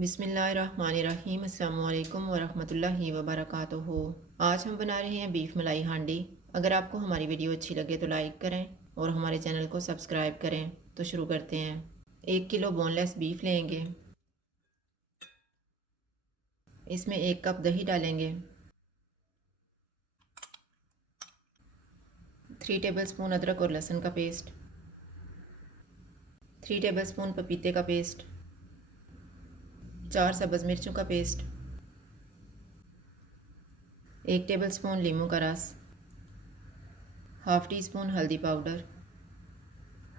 बिस्मिल्लाहिर्रहमानिर्रहीम अस्सलामु अलैकुम वरहमतुल्लाहि वबरकातुहू। आज हम बना रहे हैं बीफ मलाई हांडी। अगर आपको हमारी वीडियो अच्छी लगे तो लाइक करें और हमारे चैनल को सब्सक्राइब करें। तो शुरू करते हैं। 1 किलो बोनलेस बीफ लेंगे। इसमें 1 कप दही डालेंगे। 3 टेबलस्पून अदरक और लहसुन का पेस्ट, 3 टेबलस्पून पपीते का पेस्ट, 4 सब्ज़ मिर्चों का पेस्ट, 1 टेबलस्पून लीमू का रस, हाफ़ टी स्पून हल्दी पाउडर,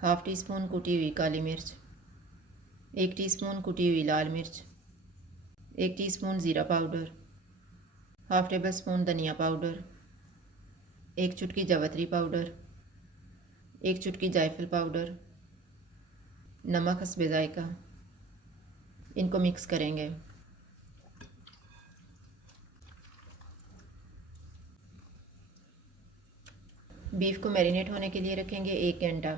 हाफ़ टी स्पून कुटी हुई काली मिर्च, 1 टीस्पून कुटी हुई लाल मिर्च, 1 टीस्पून ज़ीरा पाउडर, हाफ़ टेबल स्पून धनिया पाउडर, 1 चुटकी जावित्री पाउडर, 1 चुटकी जायफल पाउडर, नमक हस्बे ज़ायका। इनको मिक्स करेंगे। बीफ को मैरिनेट होने के लिए रखेंगे 1 घंटा।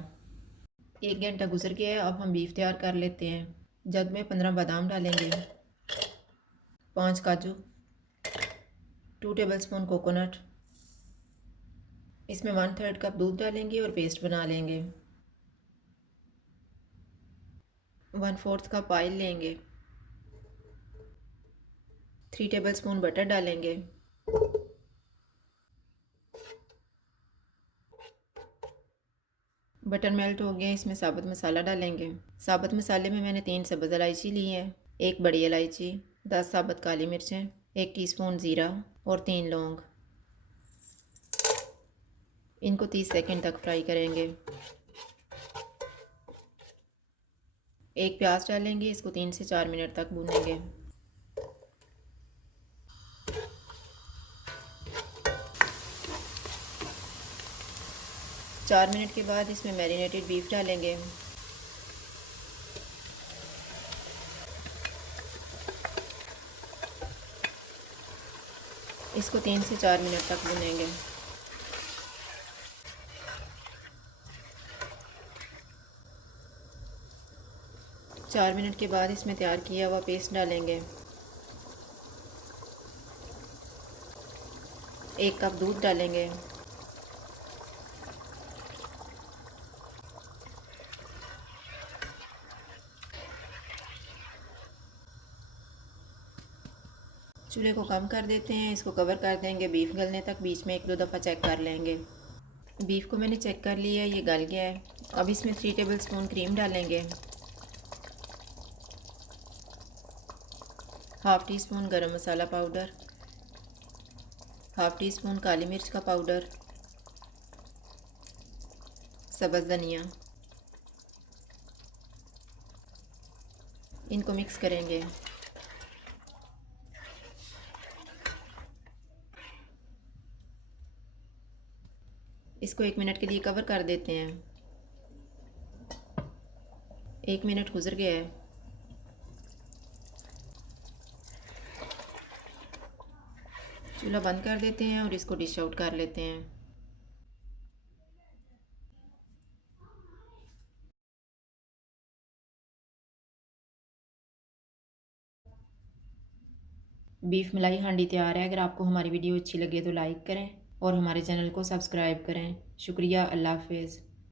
1 घंटा गुजर गया है। अब हम बीफ तैयार कर लेते हैं। जग में 15 बादाम डालेंगे, 5 काजू, 2 टेबलस्पून कोकोनट। इसमें 1/3 कप दूध डालेंगे और पेस्ट बना लेंगे। 1/4 कप ऑयल लेंगे, 3 टेबलस्पून बटर डालेंगे, बटर मेल्ट हो गया। इसमें साबुत मसाला डालेंगे। साबुत मसाले में मैंने 3 सब्ज़ इलायची ली है, 1 बड़ी इलायची, 10 साबुत काली मिर्चें, 1 टीस्पून ज़ीरा और 3 लौंग। इनको 30 सेकंड तक फ्राई करेंगे। 1 प्याज डालेंगे, इसको 3 से 4 मिनट तक भूनेंगे। चार मिनट के बाद इसमें मैरिनेटेड बीफ डालेंगे। इसको 3 से 4 मिनट तक भूनेंगे। चार मिनट के बाद इसमें तैयार किया हुआ पेस्ट डालेंगे। 1 कप दूध डालेंगे। चूल्हे को कम कर देते हैं। इसको कवर कर देंगे बीफ गलने तक। बीच में 1-2 दफ़ा चेक कर लेंगे। बीफ को मैंने चेक कर लिया है, ये गल गया है। अब इसमें 3 टेबलस्पून क्रीम डालेंगे, हाफ़ टी स्पून गरम मसाला पाउडर, हाफ़ टी स्पून काली मिर्च का पाउडर, सब्ज़ धनिया। इनको मिक्स करेंगे। इसको 1 मिनट के लिए कवर कर देते हैं। 1 मिनट गुजर गया है। चूल्हा बंद कर देते हैं और इसको डिश आउट कर लेते हैं। बीफ मलाई हांडी तैयार है। अगर आपको हमारी वीडियो अच्छी लगे तो लाइक करें और हमारे चैनल को सब्सक्राइब करें। शुक्रिया। अल्लाह हाफ़िज़।